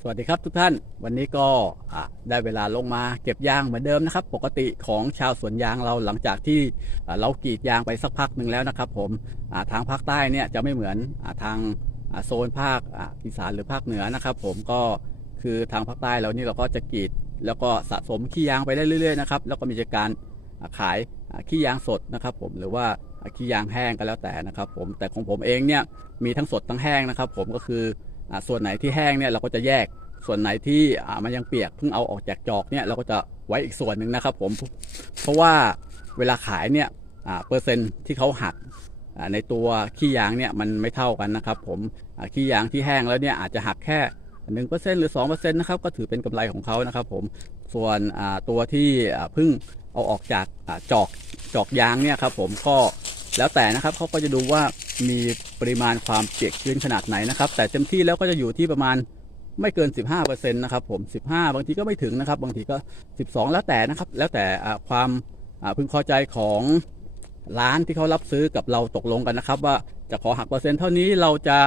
สวัสดีครับทุกท่านวันนี้ก็ได้เวลาลงมาเก็บยางเหมือนเดิมนะครับ ปกติของชาวสวนยางเราหลังจากที่เรากรีดยางไปสักพักหนึ่งแล้วนะครับ ผมทางภาคใต้เนี่ยจะไม่เหมือนทางโซนภาคอีสานหรือภาคเหนือนะครับ ผมก็คือทางภาคใต้เรานี่เราก็จะกรีดแล้วก็สะสมขี้ยางไปได้เรื่อยๆนะครับแล้วก็มีการขายขี้ยางสดนะครับ ผมหรือว่าขี้ยางแห้งก็แล้วแต่นะครับ ผมแต่ของผมเองเนี่ยมีทั้งสดทั้งแห้งนะครับ ผมก็คือ ส่วนไหนที่แห้งเนี่ยเราก็จะแยกส่วนไหนที่อ่ามันยังเปียกเพิ่งเอาออกจากจอกเนี่ยเราก็จะไว้อีกส่วนหนึ่งนะครับผมเพราะว่าเวลาขายเนี่ยอ่าเปอร์เซ็นต์ที่เขาหักอ่าในตัวขี้ยางเนี่ยมันไม่เท่ากันนะครับผมอ่าขี้ยางที่แห้งแล้วเนี่ยอาจจะหักแค่หนึ่งเปอร์เซ็นต์หรือสองเปอร์เซ็นต์นะครับก็ถือเป็นกำไรของเขานะครับผมส่วนอ่าตัวที่เพิ่งเอาออกจากจอกจอกยางเนี่ยครับผมก็แล้วแต่นะครับเขาก็จะดูว่า มีปริมาณความเปียกชื้นขนาดไหนนะครับ แต่เต็มที่แล้วก็จะอยู่ที่ประมาณไม่เกิน 15%นะครับผม 15 บางทีก็ไม่ถึงนะครับ บางทีก็ 12 แล้วแต่นะครับ แล้วแต่ความพึงพอใจของร้านที่เขารับซื้อกับเราตกลงกันนะครับ ว่าจะขอหักเปอร์เซ็นต์เท่านี้เราจะ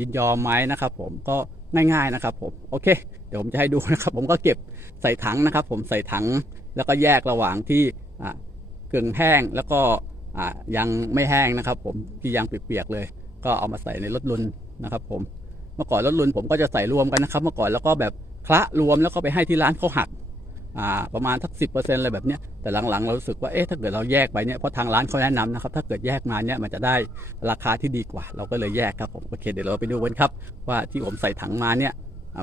ยินยอมไหมนะครับ ผมก็ง่ายๆนะครับ ผมโอเค เดี๋ยวผมจะให้ดูนะครับ ผมก็เก็บใส่ถังนะครับ ผมใส่ถังแล้วก็แยกระหว่างที่อ่ากึ่งแห้งแล้วก็ อ่ายังไม่แห้งนะครับ ผมที่ยังเปียกๆเลย ก็เอามาใส่ในรถลุนนะครับ ผมเมื่อก่อนรถลุนผมก็จะใส่รวมกันนะครับ เมื่อก่อนแล้วก็แบบคละรวมแล้วก็ไปให้ที่ร้านเขาหักประมาณสักสิบเปอร์เซ็นต์อะไรแบบเนี้ยแต่หลังๆ เรารู้สึกว่าเอ๊ะถ้าเกิดเราแยกไปเนี่ยเพราะทางร้านเขาแนะนำนะครับ ถ้าเกิดแยกมาเนี่ยมันจะได้ราคาที่ดีกว่า เราก็เลยแยกครับผมโอเคเดี๋ยวเราไปดูกันครับ ว่าที่ผมใส่ถังมาเนี่ย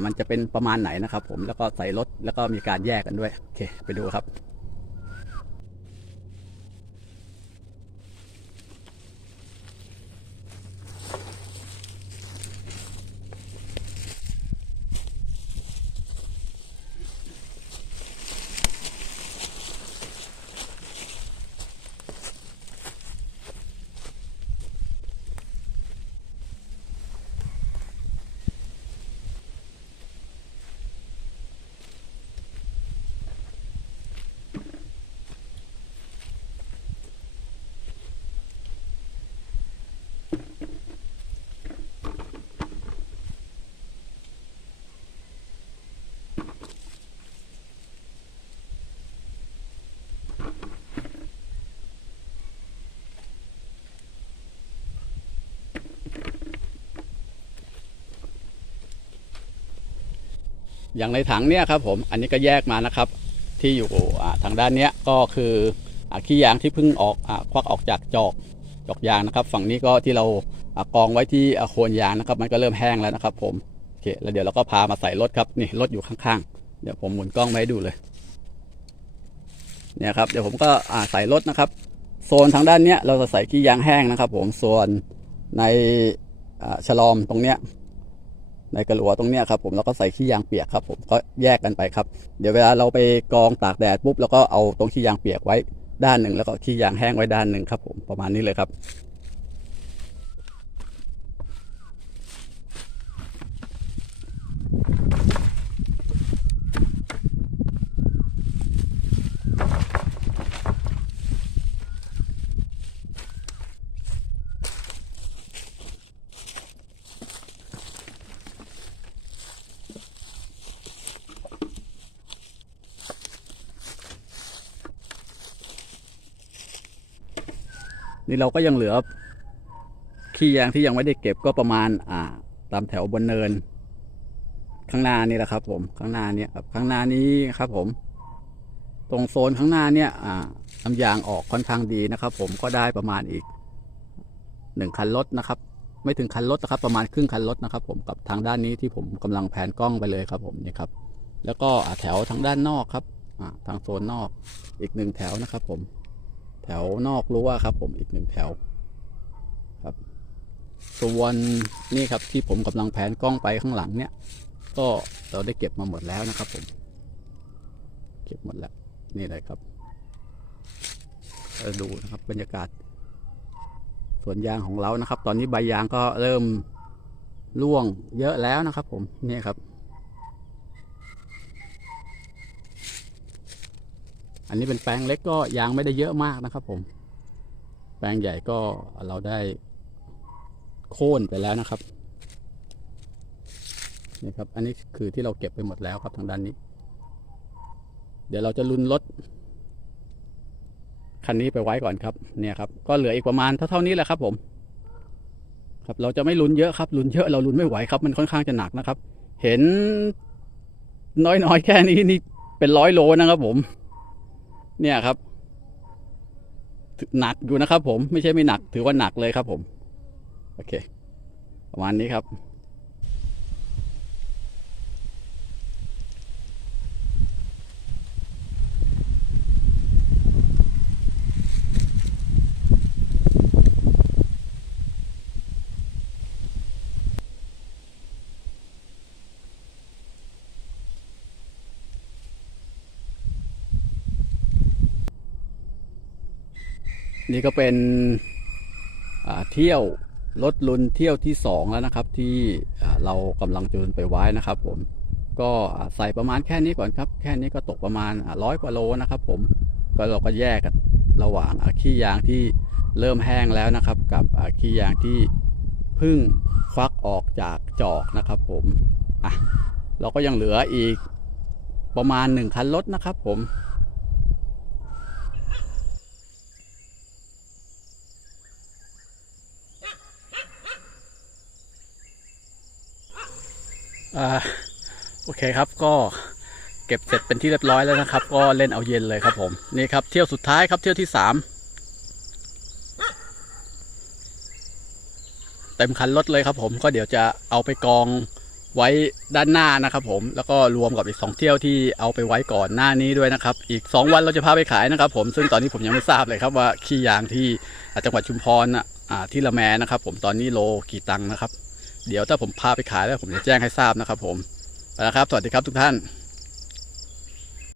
มันจะเป็นประมาณไหนนะครับ ผมแล้วก็ใส่รถแล้วก็มีการแยกกันด้วยโอเคไปดูครับ อย่างในถังเนี่ยครับผมอันนี้ก็แยกมานะครับ ที่อยู่ทางด้านเนี้ยก็คืออขี้ยางที่เพิ่งออกอควักออกจากจอกจอกยางนะครับ ฝั่งนี้ก็ที่เรากองไว้ที่โคนยางนะครับ มันก็เริ่มแห้งแล้วนะครับ ผมโอเคแล้วเดี๋ยวเราก็พามาใส่รถครับนี่รถอยู่ข้างๆ เดี๋ยวผมหมุนกล้องมาให้ดูเลยเนี่ยครับเดี๋ยวผมก็ใส่รถนะครับ โซนทางด้านเนี้ยเราจะใส่ขี้ยางแห้งนะครับ ผมส่วนในฉลอมตรงเนี้ย ในกระหลัวตรงเนี้ยครับผมแล้วก็ใส่ขี้ยางเปียกครับผมก็แยกกันไปครับ เดี๋ยวเวลาเราไปกองตากแดดปุ๊บแล้วก็เอาตรงขี้ยางเปียกไว้ด้านหนึ่งแล้วก็ขี้ยางแห้งไว้ด้านหนึ่งครับผมประมาณนี้เลยครับ นี่เราก็ยังเหลือขี้ยางที่ยังไม่ได้เก็บก็ประมาณ อ่า ตามแถวบนเนิน ข้างหน้านี่แหละครับ ผม ข้างหน้าเนี่ยครับข้างหน้านี้ครับ ผม ตรงโซนข้างหน้าเนี่ย อ่าน้ำยางออกค่อนข้างดีนะครับ ผมก็ได้ประมาณอีกหนึ่งคันรถนะครับ ไม่ถึงคันรถนะครับ ประมาณครึ่งคันรถนะครับ ผมกับทางด้านนี้ที่ผมกำลังแผนกล้องไปเลยครับ ผมนี่ครับ แล้วก็แถวทางด้านนอกครับทางโซนนอกอีกหนึ่งแถวนะครับ ผม แถวนอกรั้วครับผมอีกหนึ่งแถวครับ ส่วนนี่ครับที่ผมกำลังแผนกล้องไปข้างหลังเนี่ย ก็เราได้เก็บมาหมดแล้วนะครับผม เก็บหมดแล้วนี่เลยครับเราดูนะครับบรรยากาศสวนยางของเรานะครับ ตอนนี้ใบยางก็เริ่มร่วงเยอะแล้วนะครับ ผมนี่ครับ อันนี้เป็นแปลงเล็กก็ยางไม่ได้เยอะมากนะครับ ผม แปลงใหญ่ก็เราได้โค่นไปแล้วนะครับนี่ครับ อันนี้คือที่เราเก็บไปหมดแล้วครับทางด้านนี้ เดี๋ยวเราจะลุนรถคันนี้ไปไว้ก่อนครับ เนี่ยครับ ก็เหลืออีกประมาณเท่าๆนี้แหละครับ ผม ครับเราจะไม่ลุนเยอะครับลุนเยอะเราลุนไม่ไหวครับ มันค่อนข้างจะหนักนะครับ เห็นน้อยๆแค่นี้นี่เป็นร้อยโลนะครับผม เนี่ยครับ หนักอยู่นะครับผมไม่ใช่ไม่หนักถือว่าหนักเลยครับผม โอเค ประมาณนี้ครับ นี่ก็เป็นเที่ยวรถลุนเที่ยวที่สองแล้วนะครับ ที่เรากำลังจูนไปไว้นะครับ ผม ก็ใส่ประมาณแค่นี้ก่อนครับ แค่นี้ก็ตกประมาณร้อยกว่าโลนะครับ ผมก็เราก็แยกกันระหว่างขี้ยางที่เริ่มแห้งแล้วนะครับ กับขี้ยางที่เพึ่งควักออกจากจอกนะครับ ผมอะเราก็ยังเหลืออีกประมาณหนึ่งคันรถนะครับ ผม โอเคครับก็เก็บเสร็จเป็นที่เรียบร้อยแล้วนะครับ ก็เล่นเอาเย็นเลยครับผมนี่ครับเที่ยวสุดท้ายครับเที่ยวที่สามเต็มคันรถเลยครับผมก็เดี๋ยวจะเอาไปกองไว้ด้านหน้านะครับผมแล้วก็รวมกับอีกสองเที่ยวที่เอาไปไว้ก่อนหน้านี้ด้วยนะครับ อีกสองวันเราจะพาไปขายนะครับ ผมซึ่งตอนนี้ผมยังไม่ทราบเลยครับว่าขี้ยางที่จังหวัดชุมพรน่ะที่ละแมนะครับ ผมตอนนี้โลกี่ตังค์นะครับ เดี๋ยวถ้าผมพาไปขายแล้วผมจะแจ้งให้ทราบนะครับผมไปแล้วครับ สวัสดีครับทุกท่าน